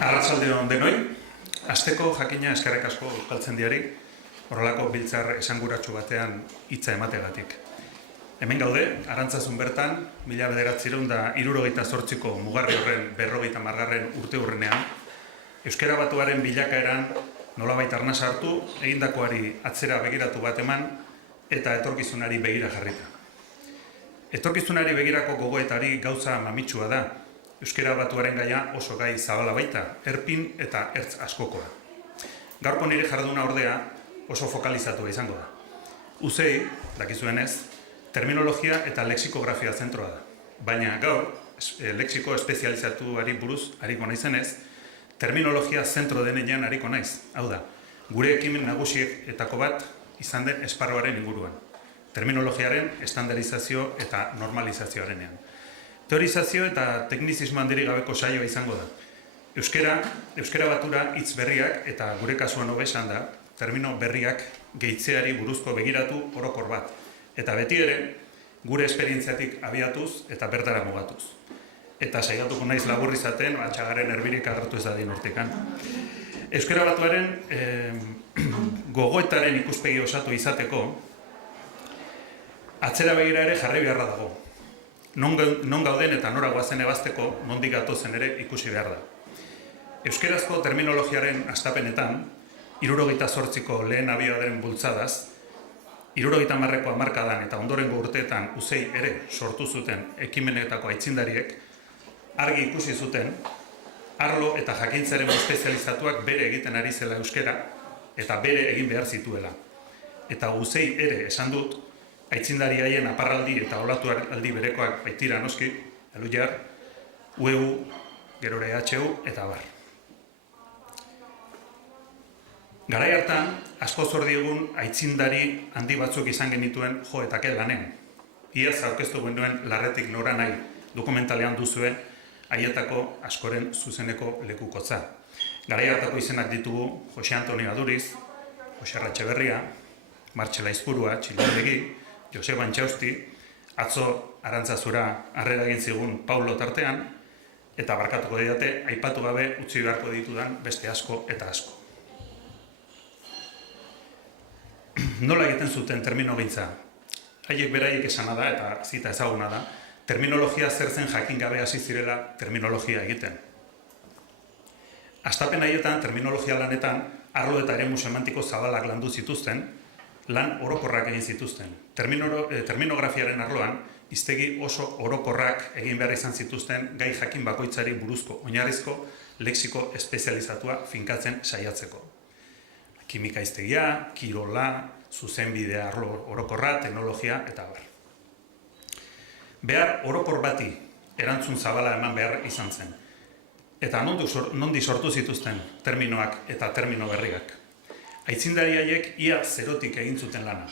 Arratsalde on denoi, asteko jakina eskerrik asko Euskaltzaindiari horrelako biltzar esanguratsu batean hitza emategatik. Hemen gaude, Arantzazu bertan, 1978ko mugarri horren 50. urteurrenean, euskara batuaren bilakaeran nolabait arnasa hartu, egindakoari atzera begiratu bat eman eta etorkizunari begira jarrita. Etorkizunari begirako gogoetari gauza mamitsua da. Euskara batuaren gaia oso gai zabala baita, erpin eta ertz askokoa. Gaurko nire jarduna ordea oso fokalizatua izango da. Uzei, dakizuenez, terminologia eta lexikografia zentroa da. Baina gaur, lexiko espezializatuari buruz hariko naizenez, terminologia zentro denean hariko naiz. Hau da, gure ekimen nagusietako bat izan den esparruaren inguruan. Terminologiaren estandarizazio eta normalizazioarenean. Teorizazio eta teknizismo handiri gabeko saioa izango da. Euskara batura hitz berriak eta gure kasuan hobesan da, termino berriak gehitzeari buruzko begiratu orokor bat. Eta beti ere, gure esperientziatik abiatuz eta bertara mugatuz. Eta saiatuko naiz labur izaten, txagaren erbirik agertu ez dadin urtikan. Euskara batuaren gogoetaren ikuspegi osatu izateko, atzera begira ere jarri beharra dago. Non gauden eta nora goazen ebazteko nondik gatozen ere ikusi behar da. Euskarazko terminologiaren hastapenetan, 78ko lehen abiadaren bultzadaz, 70ko hamarkadan eta ondorengo urteetan uzei ere sortu zuten ekimenetako aitzindariek, argi ikusi zuten, arlo eta jakintzaren espezializatuak bere egiten ari zela euskara eta bere egin behar zituela. Eta uzei ere esan dut, aitzindari haien aparraldi eta olatu aldi berekoak baitira noski, elujar, UEU, gerore EHU eta bar. Garai hartan, asko zor diegun aitzindari handi batzuk izan genituen jo eta ke lanen. Iaz aurkeztu genuen Larretik nora nahi dokumentalean duzue haietako askoren zuzeneko lekukotza. Garai hartako izenak ditugu Jose Antonio Aduriz, Jose Arratxeberria, Martxela Izpurua, Txilordegi, Joseba Antxausti, atzo Arantzazura harrera egin zigun Paulo tartean, eta barkatuko didate, aipatu gabe utzi beharko ditudan beste asko eta asko. Nola egiten zuten terminogintza? Haiek beraiek esana da eta zita ezaguna da, terminologia zer zen jakin gabe hasi zirela terminologia egiten. Hastapen haietan, terminologia lanetan, arlo eta eremu semantiko zabalak landu zituzten, lan orokorrak egin zituzten. Terminografiaren arloan, hiztegi oso orokorrak egin behar izan zituzten gai jakin bakoitzari buruzko oinarrizko lexiko espezializatua finkatzen saiatzeko. Kimika hiztegia, kirola, zuzenbidea arlo orokorra, teknologia eta bar. Behar orokor bati erantzun zabala eman behar izan zen. Eta nondi sortu zituzten terminoak eta termino berriak. Aitzindari haiek ia zerotik egin zuten lana.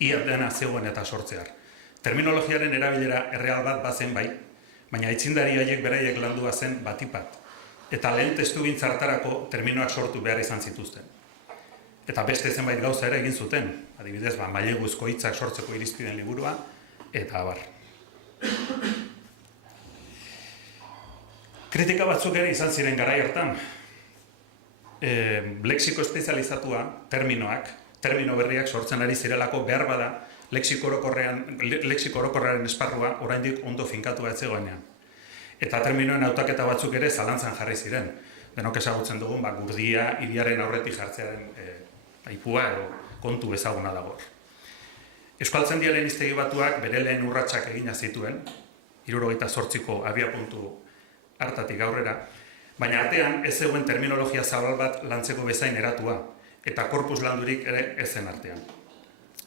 Ia dena zegoen eta sortzear. Terminologiaren erabilera erreal bat bazen bai, baina aitzindari haiek beraiek landua zen batipat. Eta lehen testugintzartarako terminoak sortu behar izan zituzten. Eta beste zenbait gauza ere egin zuten, adibidez, maileguzko hitzak sortzeko irizpideen liburua, eta abar. Kritika batzuk ere izan ziren garai hartan. Lexiko espezializatua, termino berriak sortzen ari zirelako behar bada lexiko orokorraren esparrua oraindik ondo finkatua ez zegoenean. Eta terminoen hautaketa batzuk ere zalantzan jarri ziren. Denok ezagutzen dugun, gurdia, hiriaren aurretik jartzearen aipua edo kontu ezaguna dago. Euskaltzaindiaren hiztegi batuak bere lehen urratsak egina zituen, 78ko abiapuntu hartatik aurrera, baina artean ez zegoen terminologia zabal bat lantzeko bezain eratua, eta korpus landurik ere ez zen artean.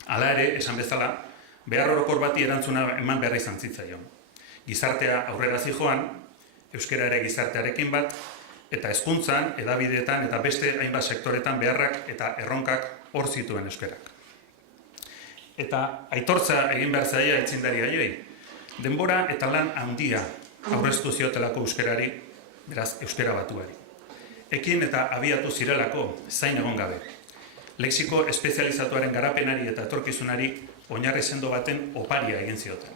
Hala ere, esan bezala, behar orokor bati erantzuna eman behar izan zitzaion. Gizartea aurrera zijoan, euskara ere gizartearekin bat, eta hezkuntzan, hedabideetan eta beste hainbat sektoretan beharrak eta erronkak hor zituen euskarak. Eta aitortza egin behar zaia aitzindari haiei. Denbora eta lan handia aurreztu ziotelako euskarari, beraz, euskara batuari. Ekin eta abiatu zirelako, zain egon gabe. Lexiko espezializatuaren garapenari eta etorkizunari oinarri sendo baten oparia egin zioten.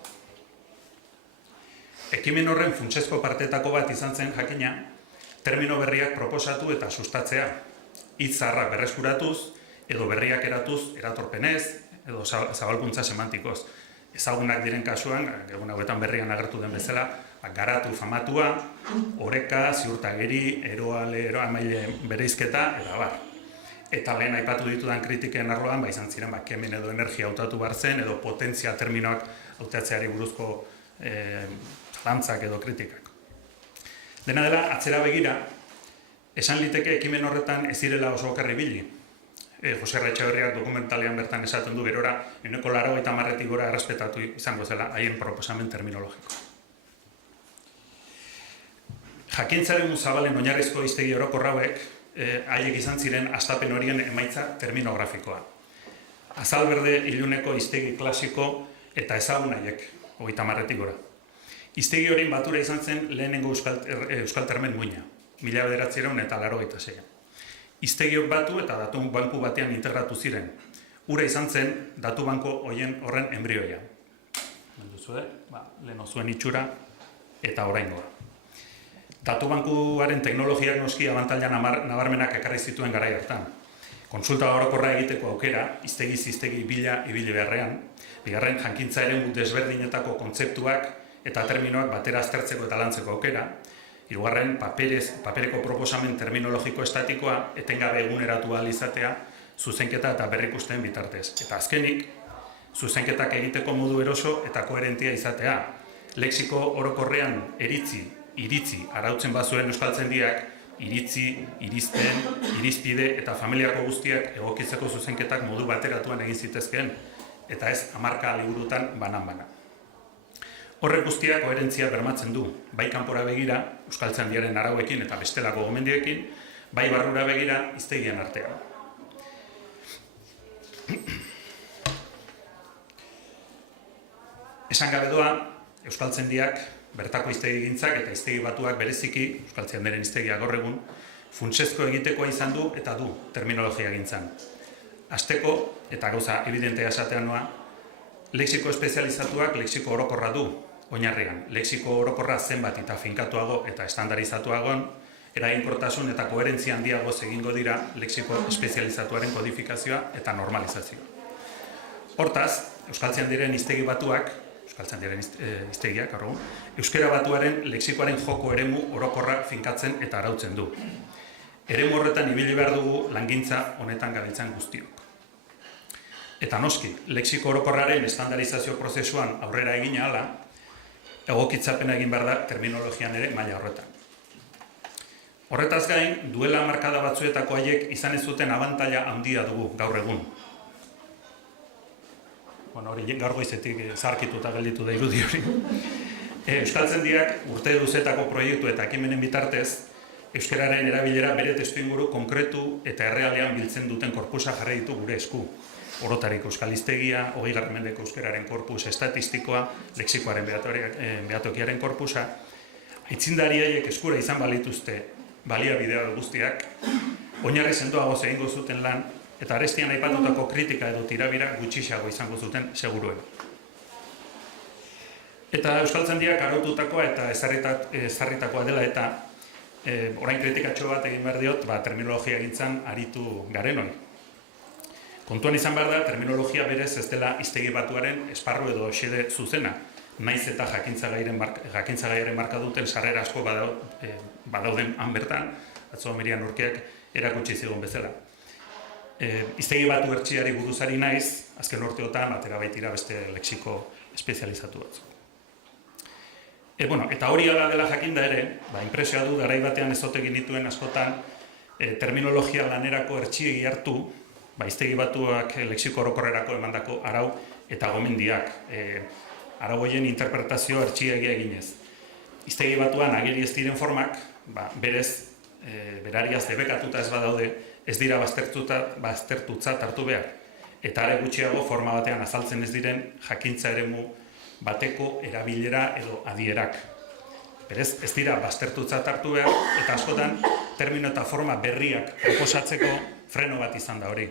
Ekimen horren funtsezko partetako bat izan zen jakina, termino berriak proposatu eta sustatzea, hitz zaharrak berreskuratuz, edo berriak eratuz eratorpenez, edo zabalkuntza semantikoz. Ezagunak diren kasuan, egun hauetan berrian agertu den bezala, garatu famatua, oreka, ziurtagiri, eroale, eroamaile bereizketa, eta bar. Eta lehen aipatu ditudan kritiken arloan, izan ziren, kemen edo energia hautatu behar zen, edo potentzia terminoak hautatzeari buruzko zalantzak edo kritikak. Dena dela, atzera begira, esan liteke ekimen horretan ez direla oso okerri ibili. Jose Etxeberriak dokumentalean bertan esaten du gerora, 90% gora errespetatu izango zela haien proposamen terminologikoa. Jakintzaren zabalen oinarrizko hiztegi orokor hauek, haiek izan ziren hastapen horien emaitza terminografikoa. Azal berde iluneko hiztegi klasiko eta ezagun haiek, 30% gora. Hiztegi horien batura izan zen lehenengo euskal termen muina, 1986. Hiztegiok batu eta datu banku batean integratu ziren. Ura izan zen datu banko horren embrioia. Menduzue, lehen zuen itxura eta oraingoa. Datu bankuaren teknologiak noski abantailan nabarmenak ekarri zituen garai hartan. Kontsulta orokorra egiteko aukera, hiztegi bila ibili beharrean, bigarren jankintza eremu desberdinetako kontzeptuak eta terminoak batera aztertzeko eta lantzeko aukera, hirugarren, papereko proposamen terminologiko estatikoa etengabe eguneratu ahal izatea zuzenketa eta berrikusten bitartez. Eta azkenik, zuzenketak egiteko modu eroso eta koherentia izatea. Lexiko orokorrean iritzi arautzen bazuen euskaltzaindiak, iritzi, irizpen, irizpide eta familiako guztiak egokitzeko zuzenketak modu bateratuan egin zitezkeen, eta ez 10 liburutan banan-bana. Horrek guztiak koherentzia bermatzen du, bai kanpora begira, euskaltzaindiaren arauekin eta bestelako gomendioekin, bai barrura begira, hiztegien artean. Esan gabe doa, euskaltzaindiak, bertako hiztegigintzak eta hiztegi batuak bereziki, euskaltzaindiaren hiztegia gaur egun, funtsezko egitekoa izan du eta du terminologia gintzan. Hasteko, eta gauza evidentea esatean noa, lexiko espezializatuak lexiko orokorra du, oinarrian. Lexiko orokorra zenbat eta finkatuago eta estandarizatuagon, eraginkortasun eta koherentzia handiago egingo dira lexiko espezializatuaren kodifikazioa eta normalizazioa. Hortaz, euskaltzaindiaren hiztegi batuak, euskaltzaindiaren hiztegiak, euskara batuaren lexikoaren joko eremu orokorra finkatzen eta arautzen du. Eremu horretan ibili behar dugu langintza honetan gabiltzan guztiok. Eta noski, lexiko orokorraren estandarizazio prozesuan aurrera egin ahala, egokitzapena egin behar da terminologian ere maila horretan. Horretaz gain, duela markada batzuetako haiek izan ez zuten abantaila handia dugu gaur egun. Hori gaur goizetik zarkituta gelditu da irudi hori. Euskaltzaindiak urte luzetako proiektu eta ekimenen bitartez, euskararen erabilera bere testuinguru konkretu eta errealean biltzen duten korpusa jarri ditu gure esku. Orotariko euskal hiztegia, 20. mendeko euskararen korpus estatistikoa, lexikoaren behatokiaren korpusa, aitzindariaiek eskura izan balituzte baliabidea guztiak, oinarri sendoago egingo zuten lan, eta arestian aipatutako kritika edo tirabira gutxiago izango zuten seguruen. Eta euskaltzaindiak araututakoa eta ezarritakoa dela eta orain kritikatxo bat egin behar diot, terminologia gintzan aritu garen hori. Kontuan izan behar da, terminologia berez ez dela hiztegi batuaren esparru edo xede zuzena, naiz eta jakintzagaiaren marka duten sarrera asko badauden han bertan, atzo Miriam Urkeak erakutsi zigun bezala. Hiztegi batu hertsiari buruzari naiz, azken urteotan atera baitira beste lexiko espezializatu batzuk. Eta hori ala dela jakinda ere, inpresioa du garai batean ez egin dituen askotan terminologia lanerako hertsiegi hartu, hiztegi batuak lexiko orokorrerako emandako arau eta gomendiak, arau horien interpretazio hertsiegia eginez. Hiztegi batuan ageri ez diren formak, berez, berariaz debekatuta ez badaude, ez dira baztertutzat hartu behar. Eta are gutxiago forma batean azaltzen ez diren jakintza eremu bateko erabilera edo adierak. Berez, ez dira baztertutzat hartu behar, eta askotan termino eta forma berriak proposatzeko freno bat izan da hori.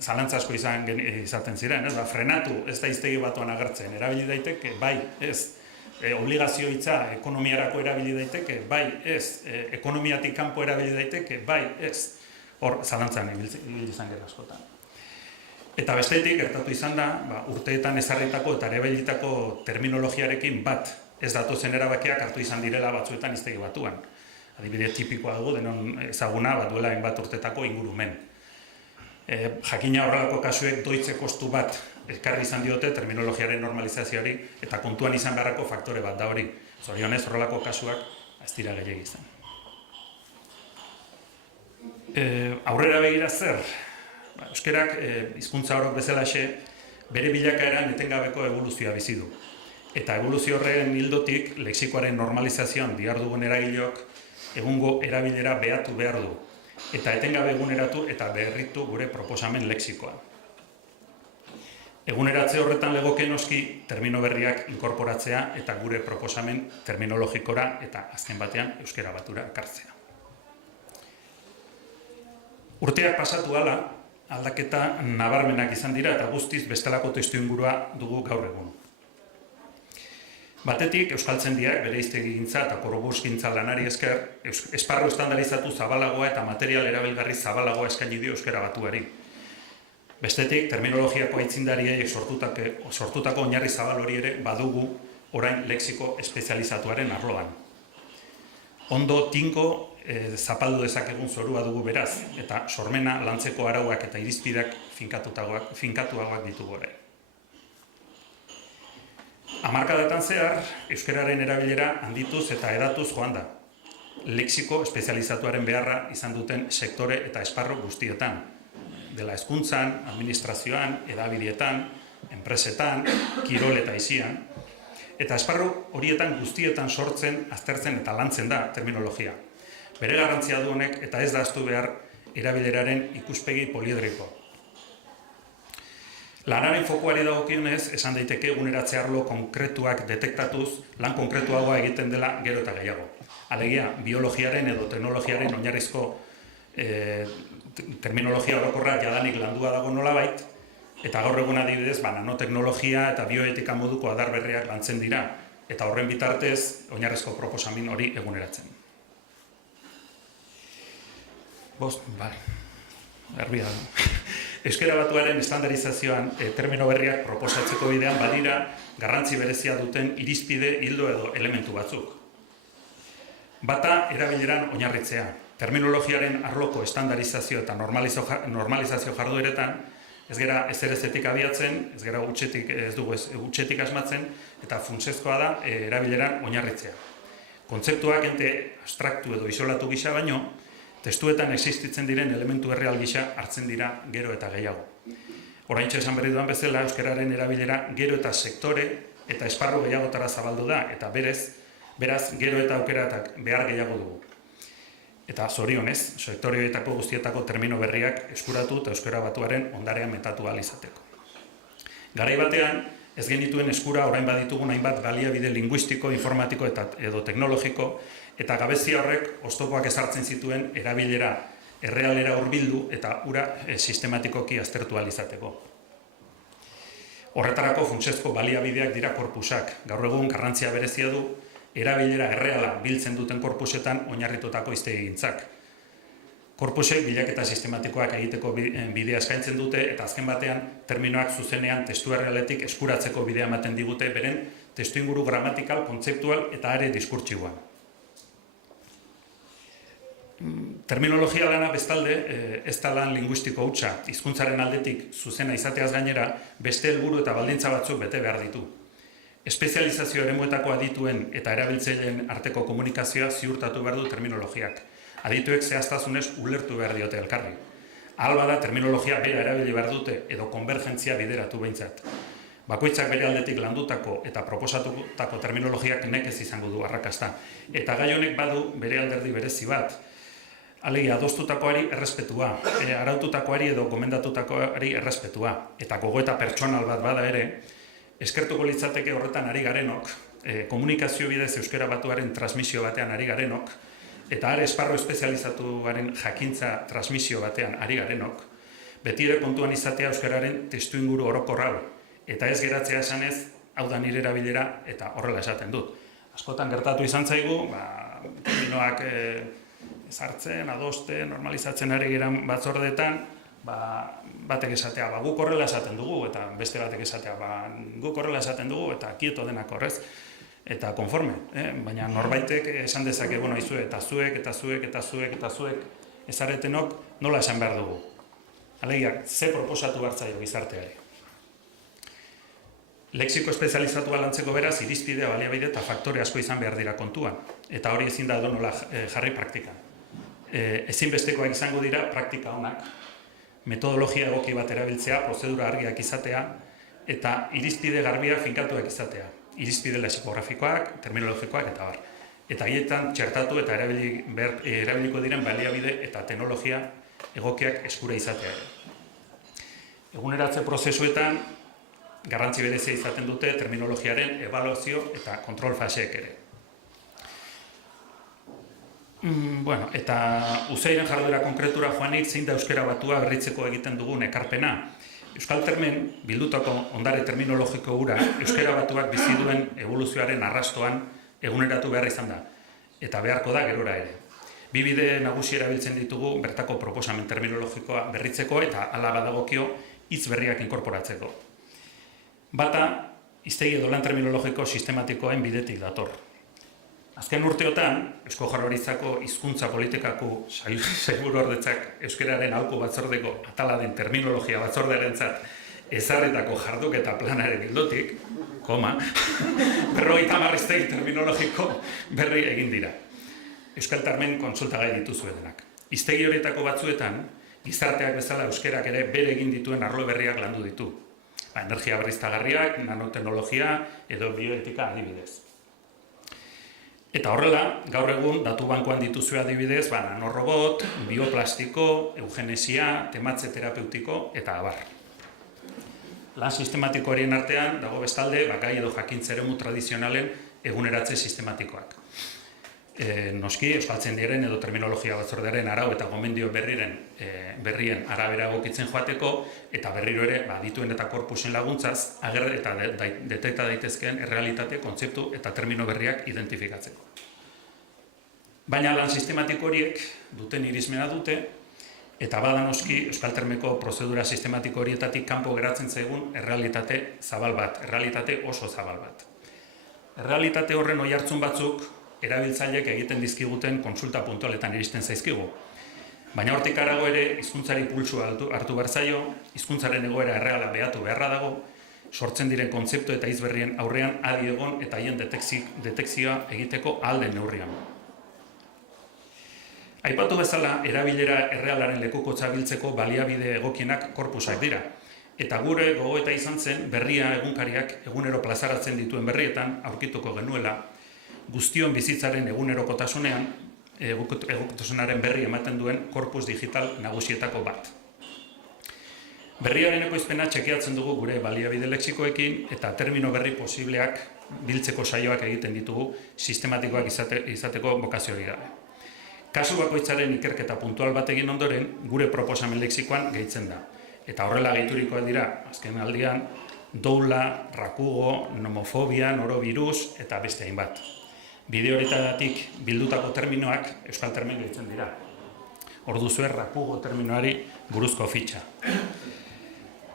Zalantza asko izaten ziren, frenatu ez da hiztegi batuan agertzen, erabili daiteke, bai, ez. obligazio hitza ekonomiarako erabili daiteke, bai ez, ekonomiatik kanpo erabili daiteke, bai ez, hor zalantzan ibili izan gara askotan. Eta bestetik, gertatu izan da, urteetan ezarritako eta erabilitako terminologiarekin bat ez datozen erabakiak hartu izan direla batzuetan hiztegi batuan. Adibide tipikoa dugu, denon ezaguna, duela hainbat urtetako ingurumen. Jakina horrelako kasuek doitze kostu bat ekarri izan diote terminologiaren normalizazioari eta kontuan izan beharrako faktore bat da hori. Zorionez, horrelako kasuak ez dira gehiegi izan. Aurrera begira zer? Euskerak, hizkuntza orok bezalaxe, bere bilakaeran etengabeko evoluzioa bizi du. Eta evoluzio horren ildotik, lexikoaren normalizazioan dihardugun eragileok egungo erabilera behatu behar du. Eta etengabe eguneratu eta berritu gure proposamen lexikoa. Eguneratze horretan legoke noski termino berriak inkorporatzea eta gure proposamen terminologikora eta azken batean euskera batura ekartzea. Urteak pasatu hala, aldaketa nabarmenak izan dira eta guztiz bestelako testuingurua dugu gaur egun. Batetik, euskaltzaindiak bere hiztegigintza eta korpusgintza lanari esker, esparru estandarizatu zabalagoa eta material erabilgarri zabalagoa eskaini dio euskara batuari. Bestetik, terminologiako aitzindariei sortutako oinarri zabal hori ere badugu orain lexiko espezializatuaren arloan. Ondo tinko zapaldu dezakegun zorua dugu beraz, eta sormena, lantzeko arauak eta irizpideak finkatuagoak ditugu orain. Hamarkadetan zehar, euskararen erabilera handituz eta edatuz joan da. Lexiko espezializatuaren beharra izan duten sektore eta esparru guztietan. Dela hezkuntzan, administrazioan, hedabidietan, enpresetan, kirol eta aisian. Eta esparru horietan guztietan sortzen, aztertzen eta lantzen da terminologia. Bere garrantzia du honek eta ez da ahaztu behar erabileraren ikuspegi poliedrikoa. Lanaren fokuari dagokionez, esan daiteke eguneratze arlo konkretuak detektatuz, lan konkretuagoa egiten dela gero eta gehiago. Alegia, biologiaren edo teknologiaren oinarrizko terminologia orokorra jadanik landua dago nolabait, eta gaur egun adibidez, nanoteknologia eta bioetika moduko adar berriak lantzen dira, eta horren bitartez oinarrizko proposamen hori eguneratzen. Euskara batuaren estandarizazioan termino berriak proposatzeko bidean badira garrantzi berezia duten irizpide, ildo edo elementu batzuk. Bata erabileran oinarritzea. Terminologiaren arloko estandarizazio eta normalizazio jardueretan ez gera ezerezetik abiatzen, ez dugu hutsetik asmatzen, eta funtsezkoa da erabileran oinarritzea. Kontzeptuak ente abstraktu edo isolatu gisa baino, testuetan existitzen diren elementu erreal gisa hartzen dira gero eta gehiago. Oraintxe esan berri duan bezala, euskararen erabilera gero eta sektore eta esparru gehiagotara zabaldu da, eta beraz gero eta aukera eta behar gehiago dugu. Eta zorionez, sektorioetako guztietako termino berriak eskuratu eta euskara batuaren ondarean metatu ahal izateko. Garai batean, ez genituen eskura orain baditugun hainbat baliabide linguistiko, informatiko edo teknologiko, eta gabezia horrek oztopoak ezartzen zituen erabilera errealera hurbildu eta ura sistematikoki aztertu ahal izateko. Horretarako funtsezko baliabideak dira korpusak. Gaur egun garrantzia berezia du erabilera erreala biltzen duten korpusetan oinarritutako hiztegigintzak. Korpusek bilaketa sistematikoak egiteko bidea eskaintzen dute eta azken batean terminoak zuzenean testu errealetik eskuratzeko bidea ematen digute beren testuinguru gramatikal, kontzeptual eta are diskurtsiboan. Terminologia lana bestalde ez da lan linguistiko hutsa, hizkuntzaren aldetik zuzena izateaz gainera beste helburu eta baldintza batzuk bete behar ditu. Espezializazio eremuetako adituen eta erabiltzaileen arteko komunikazioa ziurtatu behar du terminologiak. Adituek zehaztasunez ulertu behar diote elkarri. Ahal bada terminologia bera erabili behar dute edo konvergentzia bideratu behintzat. Bakoitzak bere aldetik landutako eta proposatutako terminologiak nekez izango du arrakasta. Eta gai honek badu bere alderdi berezi bat. Alegia, adostutakoari errespetua, araututakoari edo gomendatutakoari errespetua. Eta gogoeta pertsonal bat bada ere, eskertuko litzateke horretan ari garenok, komunikazio bidez euskara batuaren transmisio batean ari garenok, eta are esparru espezializatuaren jakintza transmisio batean ari garenok, beti ere kontuan izatea euskararen testuinguru orokor hau, eta ez geratzea esanez hau da nire erabilera eta horrela esaten dut. Askotan gertatu izan zaigu, terminoak ezartzen, adosten, normalizatzen ari giran batzordeetan, batek esatea, guk horrela esaten dugu, eta beste batek esatea, guk horrela esaten dugu, eta kieto denak horrez, eta konforme, baina norbaitek esan dezake, izue, eta zuek, ezaretenok nola esan behar dugu. Alegia, ze proposatu hartzaio gizarteari. Lexiko espezializatua lantzeko beraz, irizpidea, baliabide eta faktore asko izan behar dira kontuan, eta hori ezin da edonola jarri praktikan. Ezinbestekoak izango dira praktika onak, metodologia egoki bat erabiltzea, prozedura argiak izatea, eta irizpide garbia finkatuak izatea. Irizpide lexikografikoak, terminologikoak eta bar. Eta haietan txertatu eta erabiliko diren baliabide eta teknologia egokiak eskura izatea. Eguneratze prozesuetan garrantzi berezia izaten dute terminologiaren ebaluazio eta kontrol faseek ere. Eta uzeiren jarduera konkretura joanik zein da euskara batua berritzeko egiten dugun ekarpena. Euskaltermen bildutako ondare terminologiko hura euskara batuak bizi duen evoluzioaren arrastoan eguneratu behar izan da, eta beharko da gerora ere. Bi bide nagusi erabiltzen ditugu bertako proposamen terminologikoa berritzeko eta hala badagokio hitz berriak inkorporatzeko. Bata, hiztegi edo lan terminologiko sistematikoen bidetik dator. Azken urteotan, Eusko Jaurlaritzako hizkuntza politikako sailburuordetzak euskararen aholku batzordeko atala den terminologia batzordearentzat ezarritako jarduketa planaren ildotik, 50 hiztegi terminologiko berri egin dira. Euskaltermen kontsultagai dituzu denak. Hiztegi horietako batzuetan, gizarteak bezala euskerak ere bere egin dituen arlo berriak landu ditu. Energia berriztagarriak, nanoteknologia edo bioetika adibidez. Eta horrela, gaur egun datu bankoan dituzue adibidez, nanorobot, bioplastiko, eugenesia, tematze terapeutiko eta abar. Lan sistematiko horien artean dago bestalde gai edo jakintza eremu tradizionalen eguneratze sistematikoak. Noski, euskaltzen diren edo terminologia batzordearen arau eta gomendio berrien arabera egokitzen joateko, eta berriro ere dituen eta korpusen laguntzaz, ager eta detekta daitezkeen errealitate, kontzeptu eta termino berriak identifikatzeko. Baina lan sistematiko horiek duten irizmena dute, eta bada noski euskaltermeko prozedura sistematiko horietatik kanpo geratzen zaigun errealitate zabal bat, errealitate oso zabal bat. Errealitate horren oihartzun batzuk erabiltzaileek egiten dizkiguten kontsulta puntualetan iristen zaizkigu. Baina hortik harago ere hizkuntzari pulsua hartu behar zaio, hizkuntzaren egoera erreala behatu beharra dago, sortzen diren kontzeptu eta hitz berrien aurrean adi egon eta haien detekzioa egiteko ahal den neurrian. Aipatu bezala, erabilera errealaren lekukotza biltzeko baliabide egokienak korpusak dira. Eta gure gogoeta izan zen berria egunkariak egunero plazaratzen dituen berrietan aurkituko genuela, guztion bizitzaren egunerokotasunean, egokotasunaren berri ematen duen korpus digital nagusietako bat. Berriaren ekoizpena txekeatzen dugu gure baliabide lexikoekin eta termino berri posibleak biltzeko saioak egiten ditugu sistematikoak izateko bokazioari gabe. Kasu bakoitzaren ikerketa puntual bat egin ondoren, gure proposamen lexikoan gehitzen da. Eta horrela gehiturikoak dira, azken aldian, doula, rakugo, nomofobia, norovirus eta beste hainbat. Bide horretatik bildutako terminoak euskaltermen gehitzen dira. Orduzue rakugo terminoari buruzko fitxa.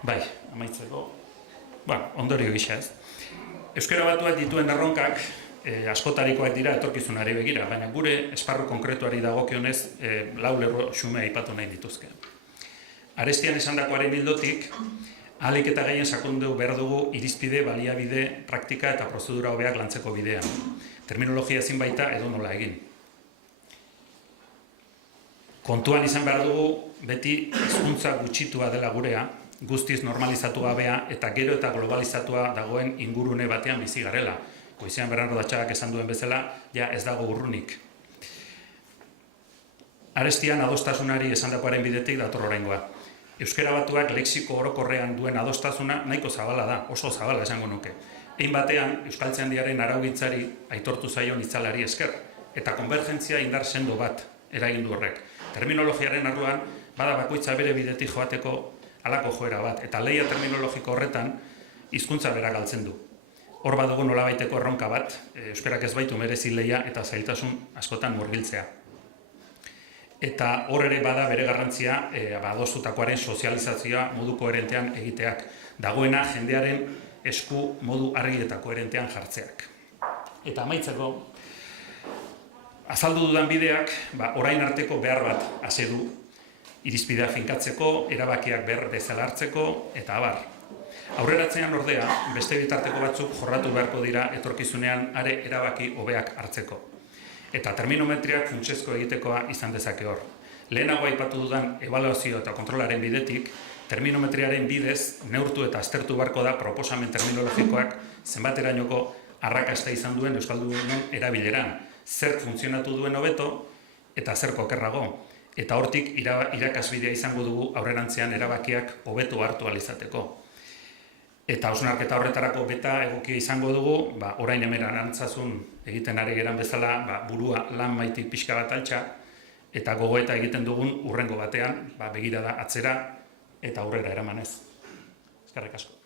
Bai, amaitzeko, ondorio gisa ez. Euskara batuak dituen erronkak askotarikoak dira etorkizunari begira, baina gure esparru konkretuari dagokionez 4 lerro xume aipatu nahi dituzke. Arestian esandakoaren ildotik, ahalik eta gehien sakondu behar dugu irizpide, baliabide, praktika eta prozedura hobeak lantzeko bidean. Terminologia ezin baita edo nola egin. Kontuan izan behar dugu beti hizkuntza gutxitua dela gurea, guztiz normalizatu gabea eta gero eta globalizatua dagoen ingurune batean bizi garela. Goizean Bernardo Atxagak esan duen bezala, ja ez dago urrunik. Arestian adostasunari esandakoaren bidetik dator oraingoa. Euskara batuak lexiko orokorrean duen adostasuna nahiko zabala da, oso zabala esango nuke. Ein batean, euskaltzaindiaren araugintzari aitortu zaion itzalari esker, eta konvergentzia indar sendo bat eragin du horrek. Terminologiaren arloan, bada bakoitza bere bidetik joateko halako joera bat, eta lehia terminologiko horretan hizkuntza bera galtzen du. Hor badugu nolabaiteko erronka bat, euskarak ez baitu merezi lehia eta zailtasun askotan murgiltzea. Eta hor ere bada bere garrantzia adostutakoaren sozializazioa modu koherentean egiteak. Dagoena jendearen esku modu argi eta koherentean jartzeak. Eta amaitzeko, azaldu dudan bideak, orain arteko behar bat hasi du, irizpidea finkatzeko, erabakiak behar bezala hartzeko, eta abar. Aurreratzean ordea, beste bitarteko batzuk jorratu beharko dira etorkizunean are erabaki hobeak hartzeko. Eta terminometriak funtsezko egitekoa izan dezake hor. Lehenago aipatu dudan ebaluazio eta kontrolaren bidetik, terminometriaren bidez neurtu eta aztertu beharko da proposamen terminologikoak zenbaterainoko arrakasta izan duen euskaldunen erabileran, zer funtzionatu duen hobeto eta zer okerrago. Eta hortik irakasbidea izango dugu aurrerantzean erabakiak hobeto hartu ahal izateko. Eta hausnarketa horretarako beta egokia izango dugu, orain hemen arantzazun egiten ari geran bezala, burua lan maitik pixka bat altxa, eta gogoeta egiten dugun urrengo batean, begirada atzera eta aurrera eramanez. Eskerrik asko.